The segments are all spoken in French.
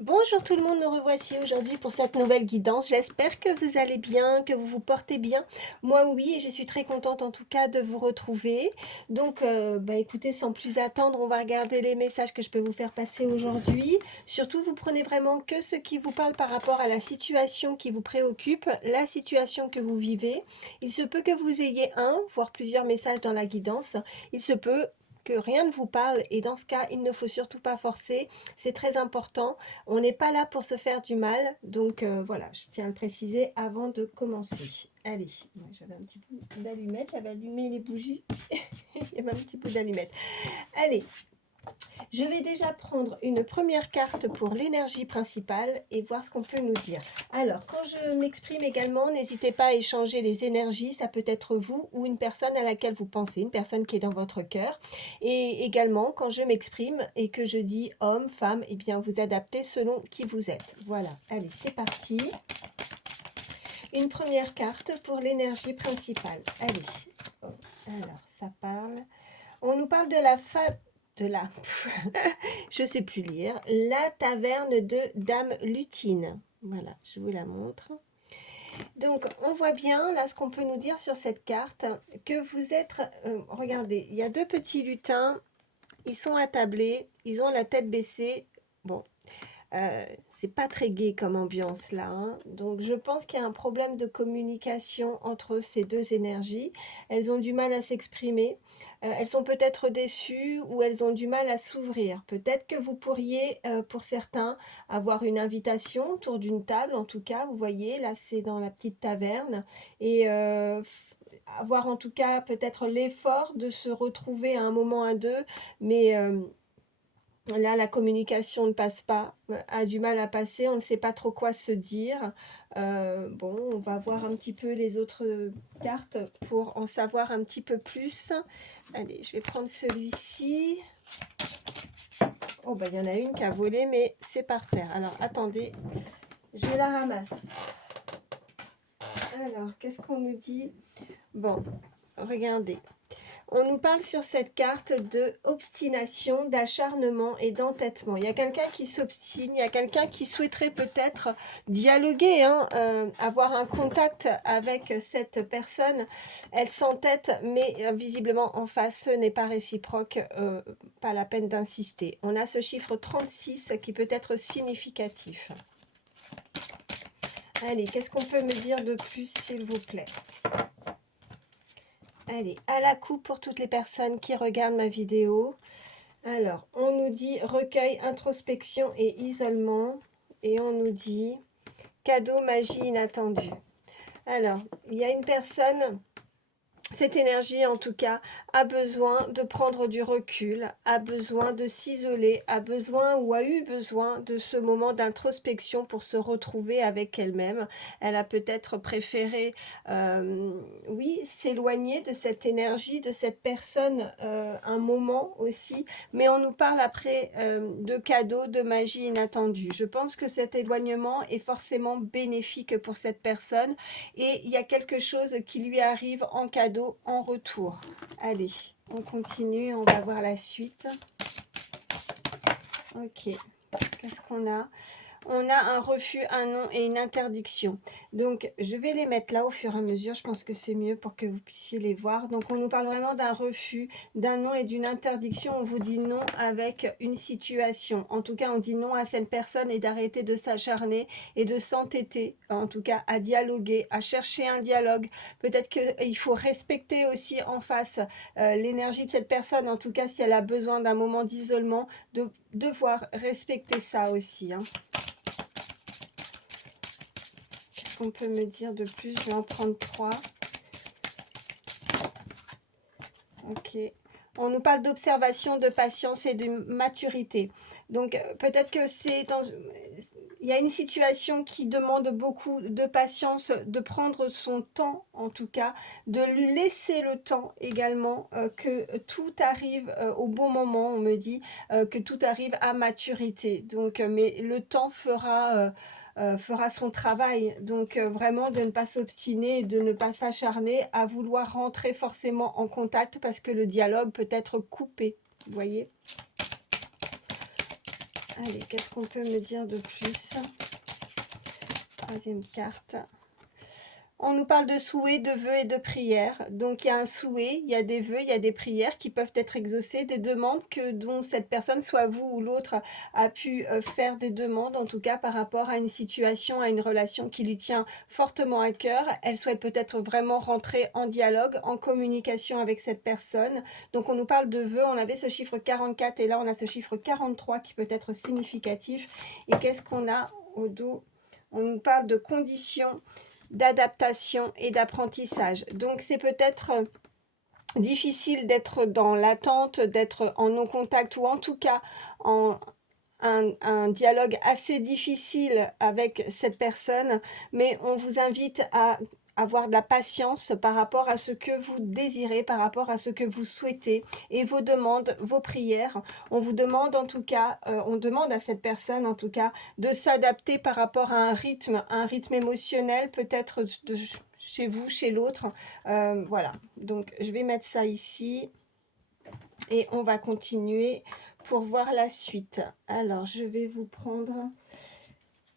Bonjour tout le monde, me revoici aujourd'hui pour cette nouvelle guidance. J'espère que vous allez bien, que vous vous portez bien. Moi oui, et je suis très contente en tout cas de vous retrouver. Donc écoutez, sans plus attendre, on va regarder les messages que je peux vous faire passer aujourd'hui. Surtout, vous prenez vraiment que ce qui vous parle par rapport à la situation qui vous préoccupe, la situation que vous vivez. Il se peut que vous ayez un, voire plusieurs messages dans la guidance. Il se peut que rien ne vous parle et dans ce cas, il ne faut surtout pas forcer. C'est très important. On n'est pas là pour se faire du mal, donc voilà, je tiens à le préciser avant de commencer. Allez, j'avais un petit peu d'allumettes, j'avais allumé les bougies, il y avait un petit peu d'allumettes. Allez, je vais déjà prendre une première carte pour l'énergie principale et voir ce qu'on peut nous dire. Alors, quand je m'exprime également, n'hésitez pas à échanger les énergies. Ça peut être vous ou une personne à laquelle vous pensez, une personne qui est dans votre cœur. Et également, quand je m'exprime et que je dis homme, femme, eh bien, vous adaptez selon qui vous êtes. Voilà, allez, c'est parti. Une première carte pour l'énergie principale. Allez, alors, ça parle. On nous parle de la je sais plus lire, la taverne de Dame Lutine. Voilà, je vous la montre. Donc, on voit bien, là, ce qu'on peut nous dire sur cette carte, que vous êtes... regardez, il y a deux petits lutins, ils sont attablés, ils ont la tête baissée. Bon, c'est pas très gai comme ambiance là, hein. Donc je pense qu'il y a un problème de communication entre ces deux énergies. Elles ont du mal à s'exprimer. Elles sont peut-être déçues ou elles ont du mal à s'ouvrir. Peut-être que vous pourriez, pour certains, avoir une invitation autour d'une table. En tout cas, vous voyez, là c'est dans la petite taverne. Et avoir en tout cas peut-être l'effort de se retrouver à un moment à deux. Mais là, la communication ne passe pas, a du mal à passer, on ne sait pas trop quoi se dire. Bon, on va voir un petit peu les autres cartes pour en savoir un petit peu plus. Allez, je vais prendre celui-ci. Oh, il y en a une qui a volé, mais c'est par terre. Alors, attendez, je la ramasse. Alors, qu'est-ce qu'on nous dit? Bon, regardez. On nous parle sur cette carte de obstination, d'acharnement et d'entêtement. Il y a quelqu'un qui s'obstine, il y a quelqu'un qui souhaiterait peut-être dialoguer, hein, avoir un contact avec cette personne. Elle s'entête, mais visiblement en face, ce n'est pas réciproque, pas la peine d'insister. On a ce chiffre 36 qui peut être significatif. Allez, qu'est-ce qu'on peut me dire de plus, s'il vous plaît? Allez, à la coupe pour toutes les personnes qui regardent ma vidéo. Alors, on nous dit recueil, introspection et isolement. Et on nous dit cadeau, magie inattendue. Alors, il y a une personne... Cette énergie, en tout cas, a besoin de prendre du recul, a besoin de s'isoler, a besoin ou a eu besoin de ce moment d'introspection pour se retrouver avec elle-même. Elle a peut-être préféré, oui, s'éloigner de cette énergie, de cette personne, un moment aussi. Mais on nous parle après de cadeaux, de magie inattendue. Je pense que cet éloignement est forcément bénéfique pour cette personne et il y a quelque chose qui lui arrive en cadeau en retour. Allez, on continue, on va voir la suite. Ok, qu'est-ce qu'on a? On a un refus, un non et une interdiction. Donc, je vais les mettre là au fur et à mesure. Je pense que c'est mieux pour que vous puissiez les voir. Donc, on nous parle vraiment d'un refus, d'un non et d'une interdiction. On vous dit non avec une situation. En tout cas, on dit non à cette personne et d'arrêter de s'acharner et de s'entêter, en tout cas, à dialoguer, à chercher un dialogue. Peut-être qu'il faut respecter aussi en face l'énergie de cette personne. En tout cas, si elle a besoin d'un moment d'isolement, de devoir respecter ça aussi, hein. On peut me dire de plus? Je vais en prendre 3. Ok. On nous parle d'observation, de patience et de maturité. Donc peut-être que c'est dans... Il y a une situation qui demande beaucoup de patience, de prendre son temps en tout cas, de lui laisser le temps également, que tout arrive au bon moment, on me dit, que tout arrive à maturité. Donc, mais le temps fera son travail. Donc vraiment de ne pas s'obstiner, de ne pas s'acharner à vouloir rentrer forcément en contact parce que le dialogue peut être coupé. Vous voyez? Allez, qu'est-ce qu'on peut me dire de plus? Troisième carte. On nous parle de souhaits, de vœux et de prières. Donc il y a un souhait, il y a des vœux, il y a des prières qui peuvent être exaucées, des demandes dont cette personne, soit vous ou l'autre, a pu faire des demandes, en tout cas par rapport à une situation, à une relation qui lui tient fortement à cœur. Elle souhaite peut-être vraiment rentrer en dialogue, en communication avec cette personne. Donc on nous parle de vœux, on avait ce chiffre 44 et là on a ce chiffre 43 qui peut être significatif. Et qu'est-ce qu'on a au dos? On nous parle de conditions d'adaptation et d'apprentissage. Donc c'est peut-être difficile d'être dans l'attente, d'être en non-contact ou en tout cas en un dialogue assez difficile avec cette personne, mais on vous invite à avoir de la patience par rapport à ce que vous désirez, par rapport à ce que vous souhaitez et vos demandes, vos prières. On vous demande en tout cas, on demande à cette personne en tout cas de s'adapter par rapport à un rythme émotionnel peut-être chez vous, chez l'autre. Voilà, donc je vais mettre ça ici et on va continuer pour voir la suite. Alors, je vais vous prendre...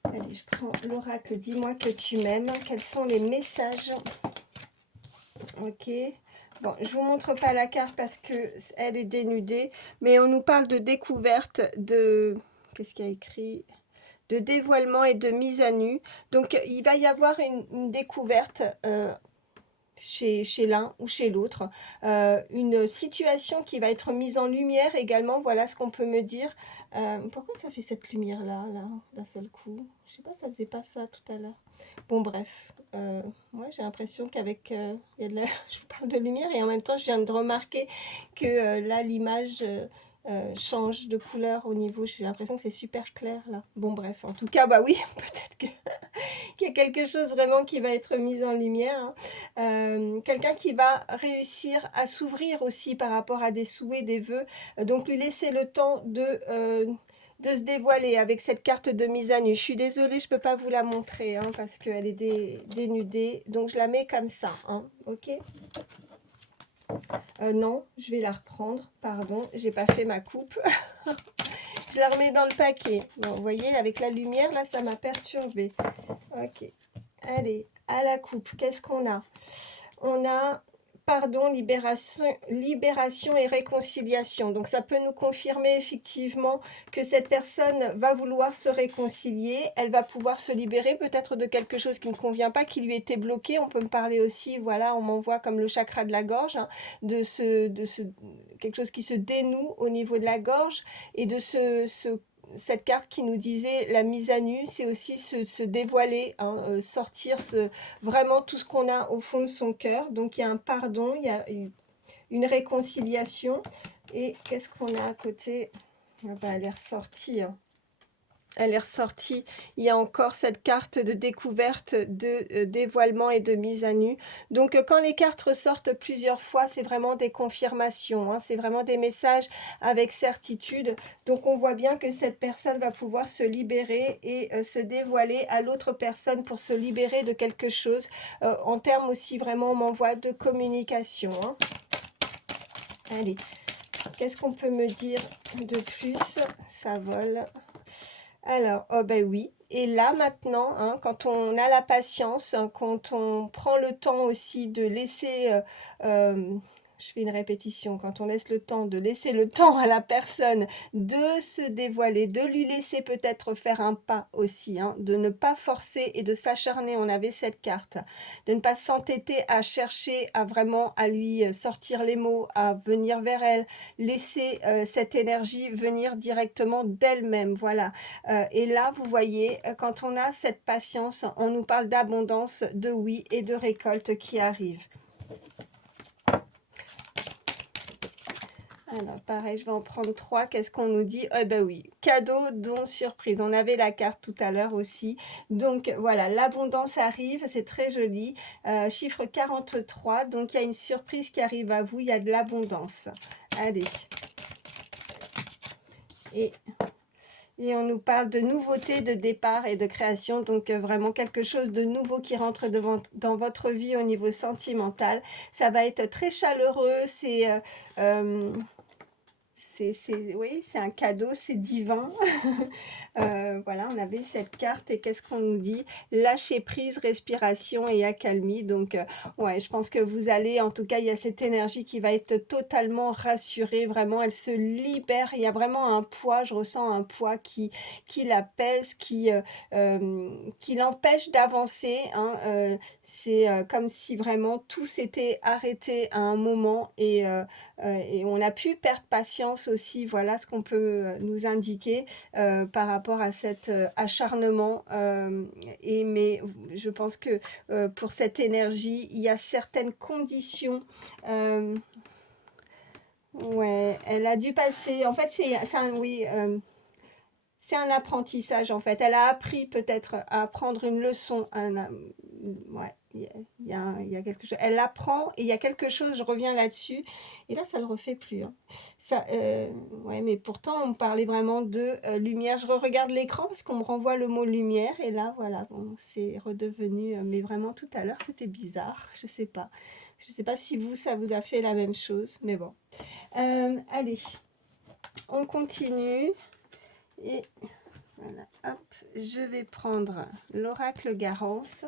Allez, je prends l'oracle. Dis-moi que tu m'aimes. Quels sont les messages? Ok. Bon, je vous montre pas la carte parce que elle est dénudée, mais on nous parle de découverte, de... Qu'est-ce qu'il y a écrit? De dévoilement et de mise à nu. Donc, il va y avoir une découverte chez l'un ou chez l'autre, une situation qui va être mise en lumière également, voilà ce qu'on peut me dire. Pourquoi ça fait cette lumière là d'un seul coup? Je sais pas, ça faisait pas ça tout à l'heure. Bon bref, moi j'ai l'impression qu'avec y a de la... je vous parle de lumière et en même temps je viens de remarquer que là l'image change de couleur au niveau, j'ai l'impression que c'est super clair là. Bon bref, en tout cas bah oui, peut-être que qu'il y a quelque chose vraiment qui va être mis en lumière. Quelqu'un qui va réussir à s'ouvrir aussi par rapport à des souhaits, des vœux. Donc lui laisser le temps de se dévoiler avec cette carte de mise à nu. Je suis désolée, je ne peux pas vous la montrer hein, parce qu'elle est dénudée. Donc je la mets comme ça. Hein, ok. Non, je vais la reprendre. Pardon, j'ai pas fait ma coupe. Je la remets dans le paquet. Bon, vous voyez, avec la lumière, là, ça m'a perturbée. Ok. Allez, à la coupe, qu'est-ce qu'on a? On a pardon, libération et réconciliation. Donc ça peut nous confirmer effectivement que cette personne va vouloir se réconcilier, elle va pouvoir se libérer peut-être de quelque chose qui ne convient pas, qui lui était bloqué. On peut me parler aussi, voilà, on m'envoie comme le chakra de la gorge, hein, quelque chose qui se dénoue au niveau de la gorge et de cette carte qui nous disait la mise à nu, c'est aussi se dévoiler, hein, sortir vraiment tout ce qu'on a au fond de son cœur. Donc il y a un pardon, il y a une réconciliation. Et qu'est-ce qu'on a à côté? Ah ben, elle est ressortie. Hein. Elle est ressortie. Il y a encore cette carte de découverte, de dévoilement et de mise à nu. Donc, quand les cartes ressortent plusieurs fois, c'est vraiment des confirmations. Hein, c'est vraiment des messages avec certitude. Donc, on voit bien que cette personne va pouvoir se libérer et se dévoiler à l'autre personne pour se libérer de quelque chose. En termes aussi, vraiment, on m'envoie de communication. Hein. Allez, qu'est-ce qu'on peut me dire de plus? Ça vole. Alors, oh ben oui, et là maintenant, hein, quand on a la patience, hein, quand on prend le temps aussi de laisser, je fais une répétition, quand on laisse le temps de laisser le temps à la personne de se dévoiler, de lui laisser peut-être faire un pas aussi, hein, de ne pas forcer et de s'acharner, on avait cette carte, de ne pas s'entêter à chercher à vraiment à lui sortir les mots, à venir vers elle, laisser cette énergie venir directement d'elle-même, voilà. Et là, vous voyez, quand on a cette patience, on nous parle d'abondance, de oui et de récolte qui arrive. Alors, pareil, je vais en prendre 3. Qu'est-ce qu'on nous dit? Eh ben oui, cadeau, don, surprise. On avait la carte tout à l'heure aussi. Donc, voilà, l'abondance arrive, c'est très joli. Chiffre 43, donc il y a une surprise qui arrive à vous, il y a de l'abondance. Allez. Et on nous parle de nouveauté, de départ et de création, donc vraiment quelque chose de nouveau qui rentre dans votre vie au niveau sentimental. Ça va être très chaleureux, oui, c'est un cadeau, c'est divin. Voilà, on avait cette carte et qu'est-ce qu'on nous dit? Lâcher prise, respiration et accalmie. Donc, ouais, je pense que vous allez, en tout cas, il y a cette énergie qui va être totalement rassurée. Vraiment, elle se libère. Il y a vraiment un poids, je ressens un poids qui la pèse, qui l'empêche d'avancer, hein. C'est comme si vraiment tout s'était arrêté à un moment et on a pu perdre patience aussi. Voilà ce qu'on peut nous indiquer par rapport à cet acharnement. Mais je pense que pour cette énergie, il y a certaines conditions. Ouais, elle a dû passer. En fait, oui, c'est un apprentissage en fait. Elle a appris peut-être à apprendre une leçon. Ouais, il y a quelque chose. Elle apprend et il y a quelque chose, je reviens là-dessus. Et là, ça le refait plus, hein. Ça, ouais, mais pourtant, on parlait vraiment de lumière. Je regarde l'écran parce qu'on me renvoie le mot lumière. Et là, voilà, bon, c'est redevenu. Mais vraiment, tout à l'heure, c'était bizarre. Je sais pas. Je sais pas si vous, ça vous a fait la même chose. Mais bon. Allez, on continue. Et voilà, hop, je vais prendre l'oracle Garance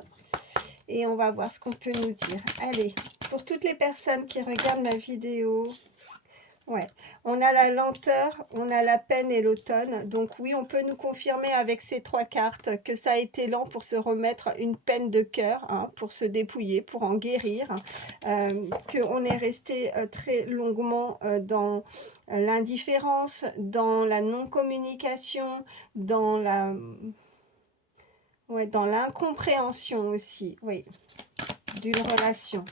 et on va voir ce qu'on peut nous dire. Allez, pour toutes les personnes qui regardent ma vidéo, ouais, on a la lenteur, on a la peine et l'automne. Donc oui, on peut nous confirmer avec ces trois cartes que ça a été lent pour se remettre une peine de cœur, hein, pour se dépouiller, pour en guérir, qu'on est resté très longuement dans l'indifférence, dans la non-communication, dans ouais, dans l'incompréhension aussi, oui, d'une relation.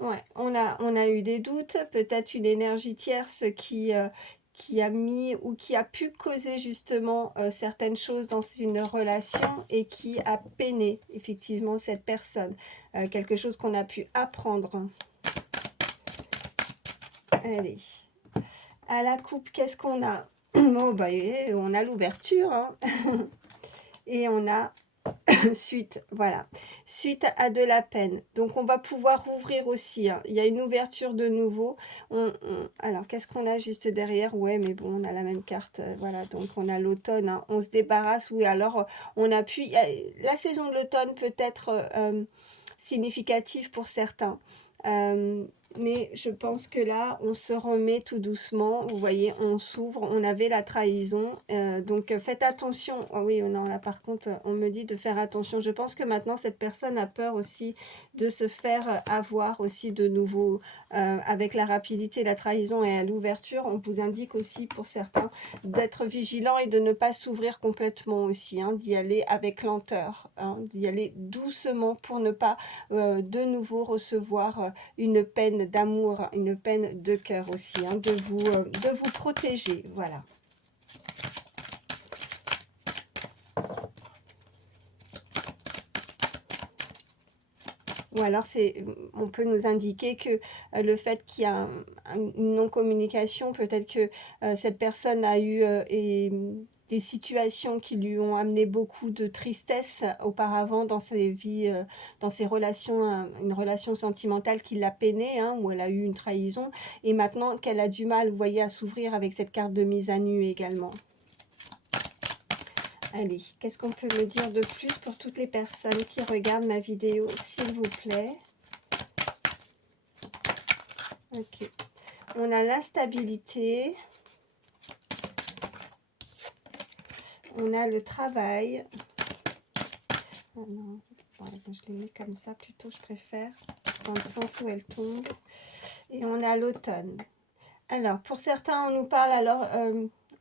Ouais, on a eu des doutes, peut-être une énergie tierce qui a mis ou qui a pu causer justement certaines choses dans une relation et qui a peiné effectivement cette personne. Quelque chose qu'on a pu apprendre. Allez, à la coupe, qu'est-ce qu'on a? Oh, bah, on a l'ouverture, hein. Et on a suite, voilà, suite à de la peine. Donc on va pouvoir ouvrir aussi, hein. Il y a une ouverture de nouveau. Alors qu'est-ce qu'on a juste derrière? Ouais, mais bon, on a la même carte, voilà. Donc on a l'automne, hein. On se débarrasse. Oui, alors on a pu, la saison de l'automne peut être significative pour certains. Mais je pense que là, on se remet tout doucement. Vous voyez, on s'ouvre. On avait la trahison. Donc, faites attention. Oh oui, non, là, par contre, on me dit de faire attention. Je pense que maintenant, cette personne a peur aussi de se faire avoir aussi de nouveau avec la rapidité, la trahison et l'ouverture. On vous indique aussi, pour certains, d'être vigilant et de ne pas s'ouvrir complètement aussi, hein, d'y aller avec lenteur, hein, d'y aller doucement pour ne pas de nouveau recevoir une peine d'amour, une peine de cœur aussi, hein, de vous protéger, voilà. Ou alors on peut nous indiquer que le fait qu'il y a une non-communication, peut-être que cette personne a eu des situations qui lui ont amené beaucoup de tristesse auparavant dans ses vies, dans ses relations, une relation sentimentale qui l'a peinée, hein, où elle a eu une trahison, et maintenant qu'elle a du mal, vous voyez, à s'ouvrir avec cette carte de mise à nu également. Allez, qu'est-ce qu'on peut me dire de plus pour toutes les personnes qui regardent ma vidéo, s'il vous plaît? Ok. On a l'instabilité. On a le travail. Oh non, je les mets comme ça plutôt, je préfère, dans le sens où elles tombent. Et on a l'automne. Alors, pour certains, on nous parle alors...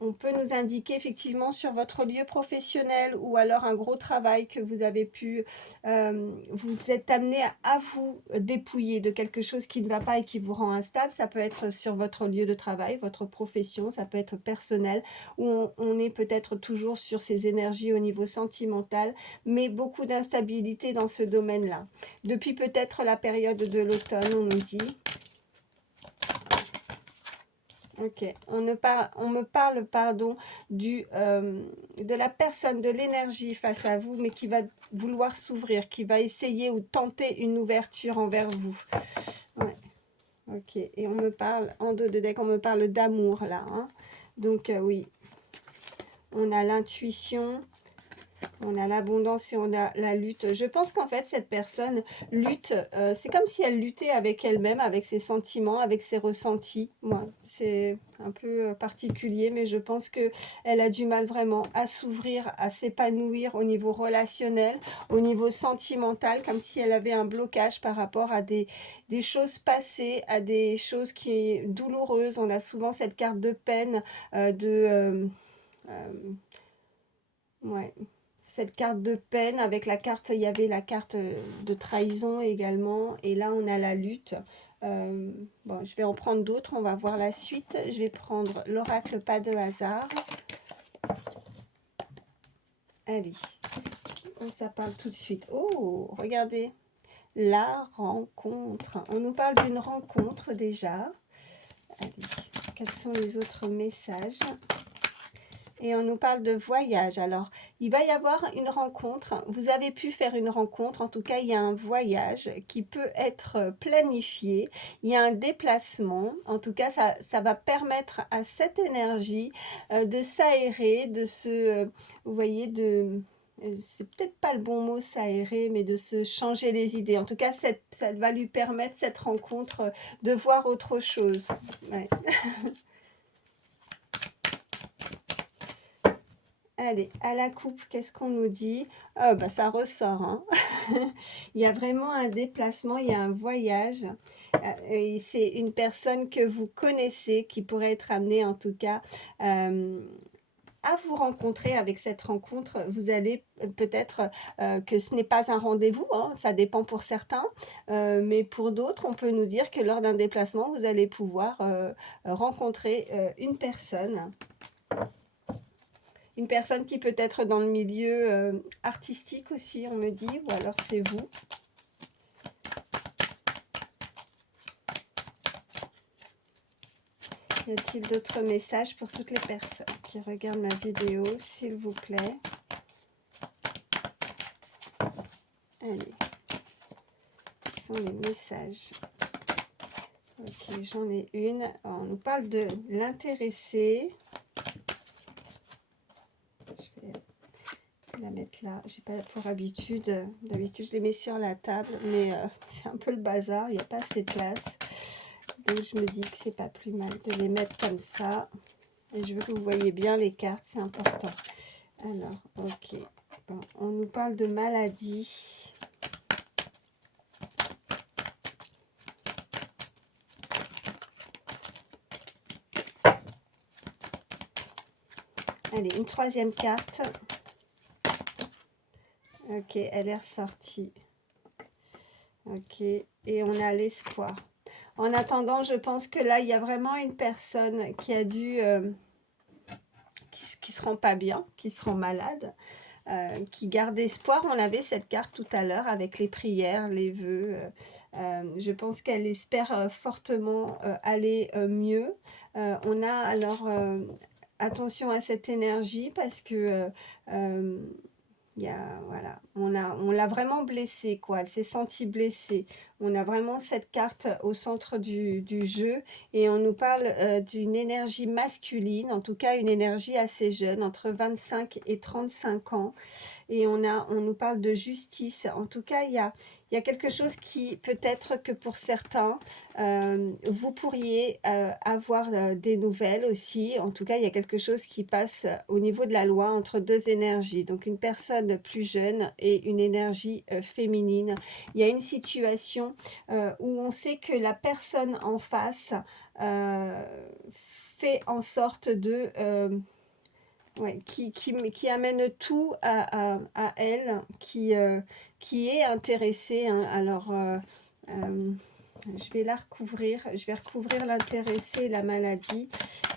on peut nous indiquer effectivement sur votre lieu professionnel ou alors un gros travail que vous avez pu, vous êtes amené à vous dépouiller de quelque chose qui ne va pas et qui vous rend instable. Ça peut être sur votre lieu de travail, votre profession, ça peut être personnel, où on est peut-être toujours sur ces énergies au niveau sentimental, mais beaucoup d'instabilité dans ce domaine-là. Depuis peut-être la période de l'automne, on nous dit... Ok, on me parle, pardon, de la personne, de l'énergie face à vous, mais qui va vouloir s'ouvrir, qui va essayer ou tenter une ouverture envers vous. Ouais. Ok, et on me parle, en dos de deck, on me parle d'amour là, hein. Donc oui, on a l'intuition, on a l'abondance et on a la lutte. Je pense qu'en fait, cette personne lutte, c'est comme si elle luttait avec elle-même, avec ses sentiments, avec ses ressentis. Moi, c'est un peu particulier, mais je pense qu'elle a du mal vraiment à s'ouvrir, à s'épanouir au niveau relationnel, au niveau sentimental, comme si elle avait un blocage par rapport à des choses passées, à des choses qui sont douloureuses. On a souvent cette carte de peine, euh, ouais, cette carte de peine avec la carte, il y avait la carte de trahison également, et là on a la lutte. Euh, bon, je vais en prendre d'autres, on va voir la suite. Je vais prendre l'oracle pas de hasard. Allez, ça parle tout de suite. Oh, regardez, la rencontre. On nous parle d'une rencontre déjà. Allez, quels sont les autres messages ? Et on nous parle de voyage. Alors, il va y avoir une rencontre. Vous avez pu faire une rencontre. En tout cas, il y a un voyage qui peut être planifié. Il y a un déplacement. En tout cas, ça va permettre à cette énergie de s'aérer, de se... vous voyez, de... c'est peut-être pas le bon mot, s'aérer, mais de se changer les idées. En tout cas, ça va lui permettre, cette rencontre, de voir autre chose. Ouais. Allez, à la coupe, qu'est-ce qu'on nous dit? Oh, bah, ça ressort, hein. Il y a vraiment un déplacement, il y a un voyage. Et c'est une personne que vous connaissez qui pourrait être amenée, en tout cas, à vous rencontrer. Avec cette rencontre, vous allez peut-être que ce n'est pas un rendez-vous, hein, ça dépend pour certains, mais pour d'autres, on peut nous dire que lors d'un déplacement, vous allez pouvoir rencontrer une personne. Une personne qui peut être dans le milieu artistique aussi, on me dit, ou alors c'est vous. Y a-t-il d'autres messages pour toutes les personnes qui regardent ma vidéo, s'il vous plaît? Allez, quels sont les messages? Ok, j'en ai une. Alors, on nous parle de l'intéressé. Je vais la mettre là. J'ai pas pour habitude. D'habitude, je les mets sur la table, mais c'est un peu le bazar. Il n'y a pas assez de place. Donc, je me dis que c'est pas plus mal de les mettre comme ça. Et je veux que vous voyez bien les cartes, c'est important. Alors, ok. Bon, on nous parle de maladie. Allez, une troisième carte. Ok, elle est ressortie. Ok, et on a l'espoir. En attendant, je pense que là, il y a vraiment une personne qui a dû... qui se rend pas bien, qui se rend malade, qui garde espoir. On avait cette carte tout à l'heure avec les prières, les vœux. Je pense qu'elle espère fortement aller mieux. On a alors... attention à cette énergie parce que... voilà, on l'a vraiment blessée, quoi. Elle s'est sentie blessée. On a vraiment cette carte au centre du jeu et on nous parle d'une énergie masculine, en tout cas une énergie assez jeune, entre 25 et 35 ans. Et on nous parle de justice. En tout cas, il y a quelque chose qui peut-être que pour certains, vous pourriez avoir des nouvelles aussi. En tout cas, il y a quelque chose qui passe au niveau de la loi entre deux énergies. Donc, une personne plus jeune et une énergie féminine. Il y a une situation où on sait que la personne en face fait en sorte de... ouais, qui amène tout à elle, qui est intéressée, hein. Alors, je vais la recouvrir, je vais recouvrir l'intéressé et la maladie,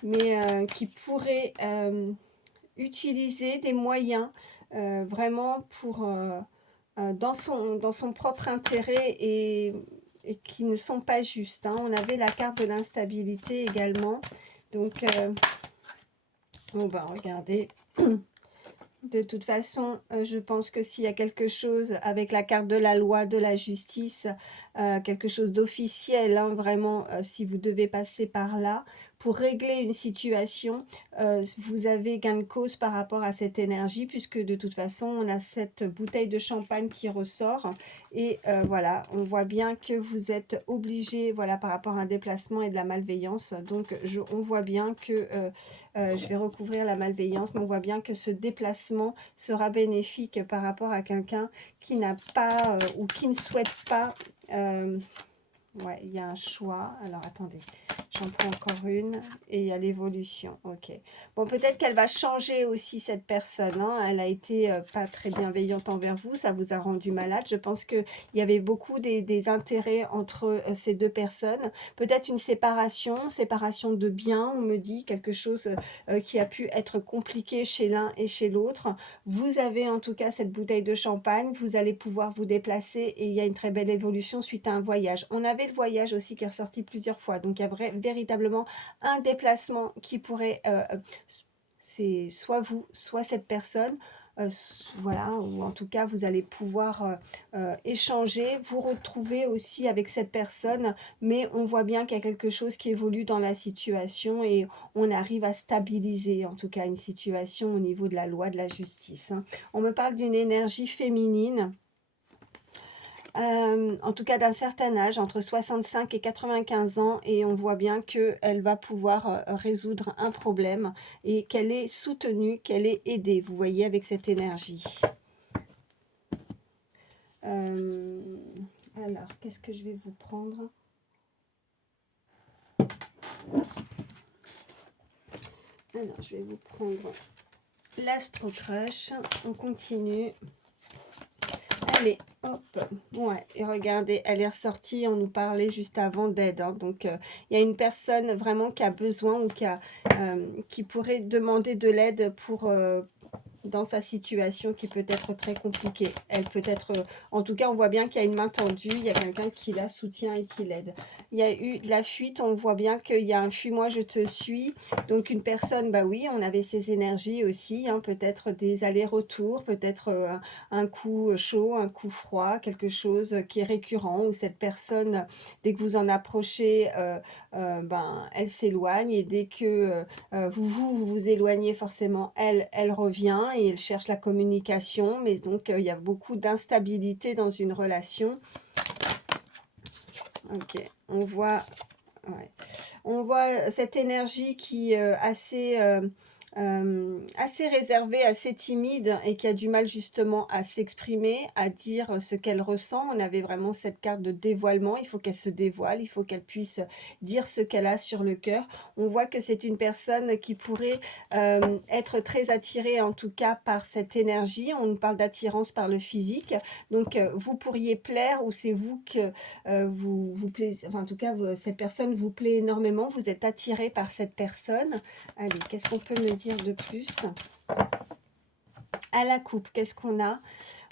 mais qui pourrait utiliser des moyens vraiment pour, dans son propre intérêt et qui ne sont pas justes, hein. On avait la carte de l'instabilité également, donc... bon, ben, regardez. De toute façon, je pense que s'il y a quelque chose avec la carte de la loi, de la justice, quelque chose d'officiel, hein, vraiment, si vous devez passer par là pour régler une situation, vous avez gain de cause par rapport à cette énergie puisque de toute façon, on a cette bouteille de champagne qui ressort et voilà, on voit bien que vous êtes obligé, voilà, par rapport à un déplacement et de la malveillance. Donc on voit bien que, je vais recouvrir la malveillance, mais on voit bien que ce déplacement sera bénéfique par rapport à quelqu'un qui n'a pas ou qui ne souhaite pas... ouais, il y a un choix. Alors, attendez, j'en prends encore une. Et il y a l'évolution. Ok. Bon, peut-être qu'elle va changer aussi, cette personne, hein. Elle a été pas très bienveillante envers vous. Ça vous a rendu malade. Je pense qu'il y avait beaucoup des intérêts entre ces deux personnes. Peut-être une séparation de biens, on me dit, quelque chose qui a pu être compliqué chez l'un et chez l'autre. Vous avez en tout cas cette bouteille de champagne. Vous allez pouvoir vous déplacer et il y a une très belle évolution suite à un voyage. On avait le voyage aussi qui est ressorti plusieurs fois. Donc, il y a véritablement un déplacement qui pourrait... c'est soit vous, soit cette personne. Voilà, ou en tout cas, vous allez pouvoir échanger, vous retrouver aussi avec cette personne. Mais on voit bien qu'il y a quelque chose qui évolue dans la situation et on arrive à stabiliser, en tout cas, une situation au niveau de la loi, de la justice, hein. On me parle d'une énergie féminine. En tout cas d'un certain âge, entre 65 et 95 ans, et on voit bien qu'elle va pouvoir résoudre un problème et qu'elle est soutenue, qu'elle est aidée, vous voyez, avec cette énergie. Alors, qu'est-ce que je vais vous prendre? Alors, je vais vous prendre l'Astro Crush, on continue. Allez, hop, ouais, et regardez, elle est ressortie, on nous parlait juste avant d'aide, hein. Donc il y a une personne vraiment qui a besoin ou qui pourrait demander de l'aide pour dans sa situation qui peut être très compliquée. Elle peut être, en tout cas, on voit bien qu'il y a une main tendue, il y a quelqu'un qui la soutient et qui l'aide. Il y a eu de la fuite, on voit bien qu'il y a un fuis-moi, je te suis. Donc une personne, bah oui, on avait ces énergies aussi, hein, peut-être des allers-retours, peut-être un coup chaud, un coup froid, quelque chose qui est récurrent, où cette personne, dès que vous en approchez, ben, elle s'éloigne, et dès que vous vous éloignez, forcément, elle revient et elle cherche la communication. Mais donc, il y a beaucoup d'instabilité dans une relation. Ok, ouais, on voit cette énergie qui est assez réservée, assez timide et qui a du mal justement à s'exprimer, à dire ce qu'elle ressent. On avait vraiment cette carte de dévoilement. Il faut qu'elle se dévoile, il faut qu'elle puisse dire ce qu'elle a sur le cœur. On voit que c'est une personne qui pourrait être très attirée, en tout cas, par cette énergie. On nous parle d'attirance par le physique. Donc, vous pourriez plaire, ou c'est vous que vous plaisez, enfin, en tout cas, cette personne vous plaît énormément. Vous êtes attiré par cette personne. Allez, qu'est-ce qu'on peut me dire de plus? À la coupe, qu'est-ce qu'on a?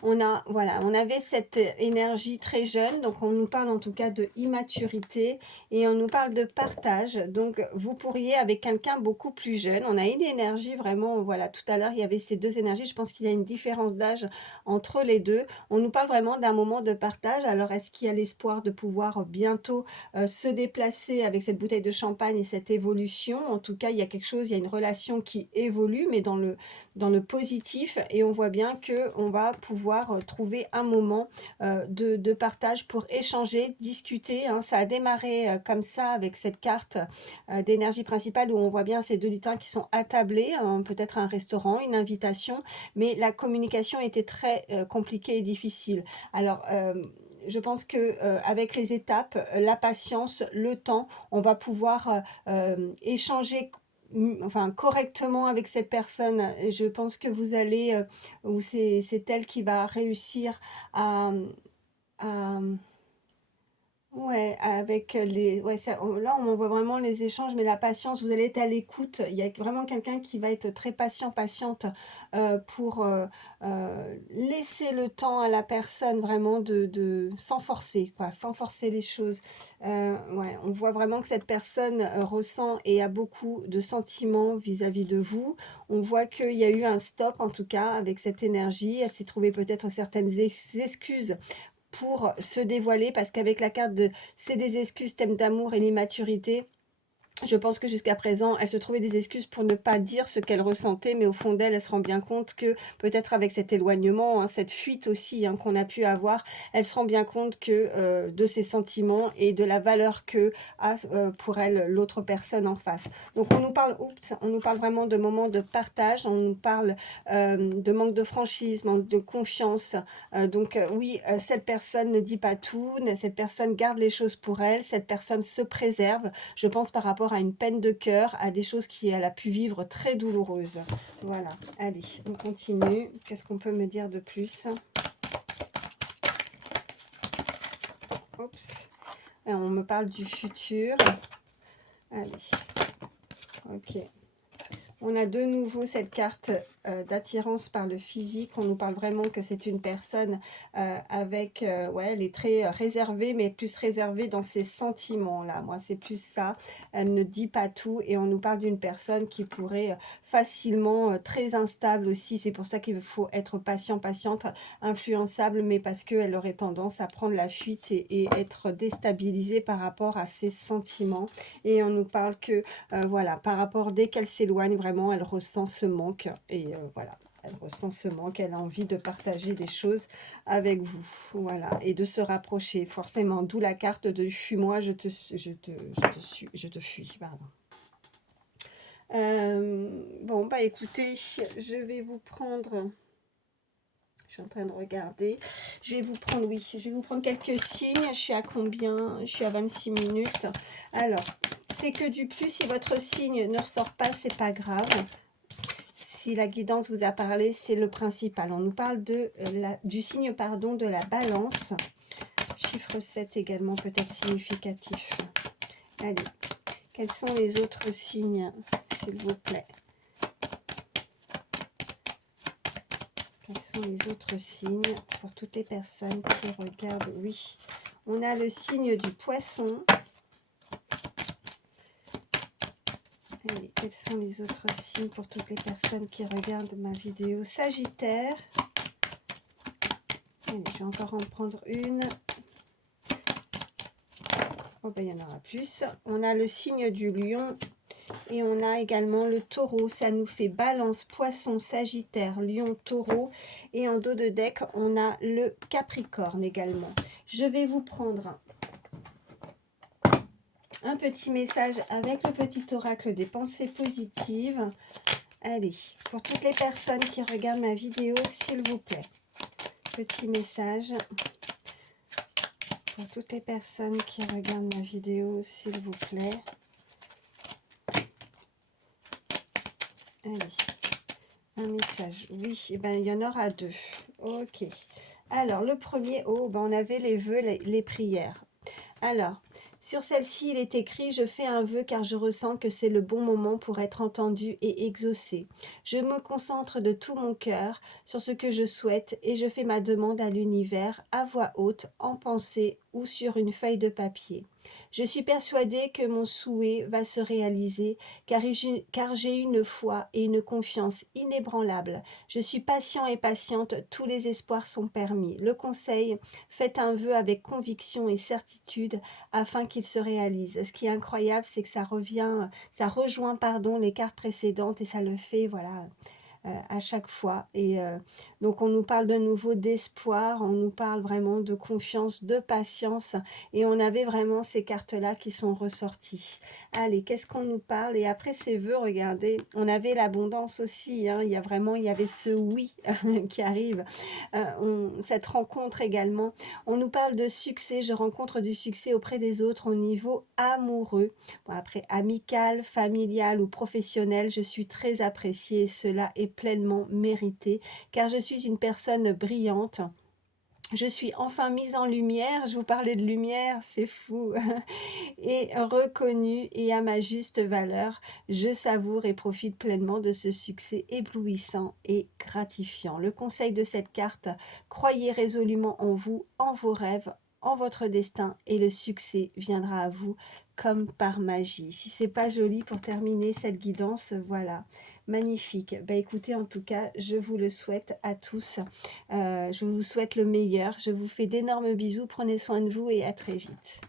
Voilà, on avait cette énergie très jeune, donc on nous parle en tout cas de immaturité et on nous parle de partage. Donc vous pourriez, avec quelqu'un beaucoup plus jeune, on a une énergie vraiment, voilà, tout à l'heure il y avait ces deux énergies, je pense qu'il y a une différence d'âge entre les deux. On nous parle vraiment d'un moment de partage. Alors est-ce qu'il y a l'espoir de pouvoir bientôt se déplacer avec cette bouteille de champagne et cette évolution? En tout cas, il y a quelque chose, il y a une relation qui évolue, mais dans le positif, et on voit bien que on va pouvoir trouver un moment de partage pour échanger, discuter, hein. Ça a démarré comme ça avec cette carte d'énergie principale où on voit bien ces deux lutins qui sont attablés, hein, peut-être un restaurant, une invitation, mais la communication était très compliquée et difficile. Alors je pense que avec les étapes, la patience, le temps, on va pouvoir échanger enfin correctement avec cette personne. Et je pense que vous allez, ou c'est elle qui va réussir à ouais, avec les ouais, ça, là, on voit vraiment les échanges, mais la patience, vous allez être à l'écoute. Il y a vraiment quelqu'un qui va être très patient, patiente, pour laisser le temps à la personne vraiment sans forcer, quoi, sans forcer les choses. Ouais, on voit vraiment que cette personne ressent et a beaucoup de sentiments vis-à-vis de vous. On voit qu'il y a eu un stop, en tout cas, avec cette énergie. Elle s'est trouvée peut-être certaines excuses pour se dévoiler, parce qu'avec la carte de c'est des excuses, thème d'amour et l'immaturité, je pense que jusqu'à présent, elle se trouvait des excuses pour ne pas dire ce qu'elle ressentait, mais au fond d'elle, elle se rend bien compte que peut-être avec cet éloignement, hein, cette fuite aussi, hein, qu'on a pu avoir, elle se rend bien compte que de ses sentiments et de la valeur que a pour elle l'autre personne en face. Donc on nous parle vraiment de moments de partage, on nous parle de manque de franchise, manque de confiance. Oui, cette personne ne dit pas tout, cette personne garde les choses pour elle, cette personne se préserve. Je pense par rapport à une peine de cœur, à des choses qu'elle a pu vivre très douloureuses. Voilà, allez, on continue. Qu'est-ce qu'on peut me dire de plus? Oups. Alors, on me parle du futur. Allez, ok. On a de nouveau cette carte d'attirance par le physique. On nous parle vraiment que c'est une personne avec... ouais, elle est très réservée, mais plus réservée dans ses sentiments, là. Moi, c'est plus ça. Elle ne dit pas tout. Et on nous parle d'une personne qui pourrait facilement, très instable aussi. C'est pour ça qu'il faut être patient, patiente, influençable, mais parce qu'elle aurait tendance à prendre la fuite et être déstabilisée par rapport à ses sentiments. Et on nous parle que voilà, par rapport, dès qu'elle s'éloigne, vraiment, elle ressent ce manque. Et voilà, elle ressent ce manque, elle a envie de partager des choses avec vous. Voilà, et de se rapprocher, forcément. D'où la carte de « fuis-moi, je te fuis ». Pardon. Bon, bah écoutez, je vais vous prendre... Je suis en train de regarder. Je vais vous prendre, oui, je vais vous prendre quelques signes. Je suis à combien? Je suis à 26 minutes. Alors, c'est que du plus. Si votre signe ne ressort pas, c'est pas grave. Si la guidance vous a parlé, c'est le principal. On nous parle de du signe, pardon, de la balance. Chiffre 7 également, peut-être significatif. Allez, quels sont les autres signes, s'il vous plaît? Quels sont les autres signes pour toutes les personnes qui regardent? Oui, on a le signe du poisson. Allez, quels sont les autres signes pour toutes les personnes qui regardent ma vidéo? Sagittaire. Allez, je vais encore en prendre une. Oh ben, il y en aura plus. On a le signe du lion. Et on a également le taureau, ça nous fait balance, poisson, sagittaire, lion, taureau. Et en dos de deck, on a le capricorne également. Je vais vous prendre un petit message avec le petit oracle des pensées positives. Allez, pour toutes les personnes qui regardent ma vidéo, s'il vous plaît. Petit message pour toutes les personnes qui regardent ma vidéo, s'il vous plaît. Allez, un message. Oui, eh ben, il y en aura deux. Ok. Alors, le premier, oh, ben, on avait les vœux, les prières. Alors, sur celle-ci, il est écrit « Je fais un vœu car je ressens que c'est le bon moment pour être entendu et exaucé. Je me concentre de tout mon cœur sur ce que je souhaite et je fais ma demande à l'univers à voix haute, en pensée ou sur une feuille de papier. Je suis persuadée que mon souhait va se réaliser car j'ai une foi et une confiance inébranlables. Je suis patient et patiente, tous les espoirs sont permis. Le conseil, faites un vœu avec conviction et certitude afin qu'il se réalise. Ce qui est incroyable, c'est que ça rejoint les cartes précédentes et ça le fait, voilà, à chaque fois. Et donc on nous parle de nouveau d'espoir, on nous parle vraiment de confiance, de patience, et on avait vraiment ces cartes-là qui sont ressorties. Allez, qu'est-ce qu'on nous parle? Et après ces vœux, regardez, on avait l'abondance aussi, hein, il y avait ce oui qui arrive, cette rencontre également. On nous parle de succès, je rencontre du succès auprès des autres au niveau amoureux. Bon, après, amical, familial ou professionnel, je suis très appréciée et cela est pleinement mérité car je suis une personne brillante. Je suis enfin mise en lumière, je vous parlais de lumière, c'est fou, et reconnue et à ma juste valeur. Je savoure et profite pleinement de ce succès éblouissant et gratifiant. Le conseil de cette carte, croyez résolument en vous, en vos rêves, en votre destin et le succès viendra à vous comme par magie. Si c'est pas joli pour terminer cette guidance, voilà, magnifique. Bah écoutez, en tout cas, je vous le souhaite à tous. Je vous souhaite le meilleur. Je vous fais d'énormes bisous. Prenez soin de vous et à très vite.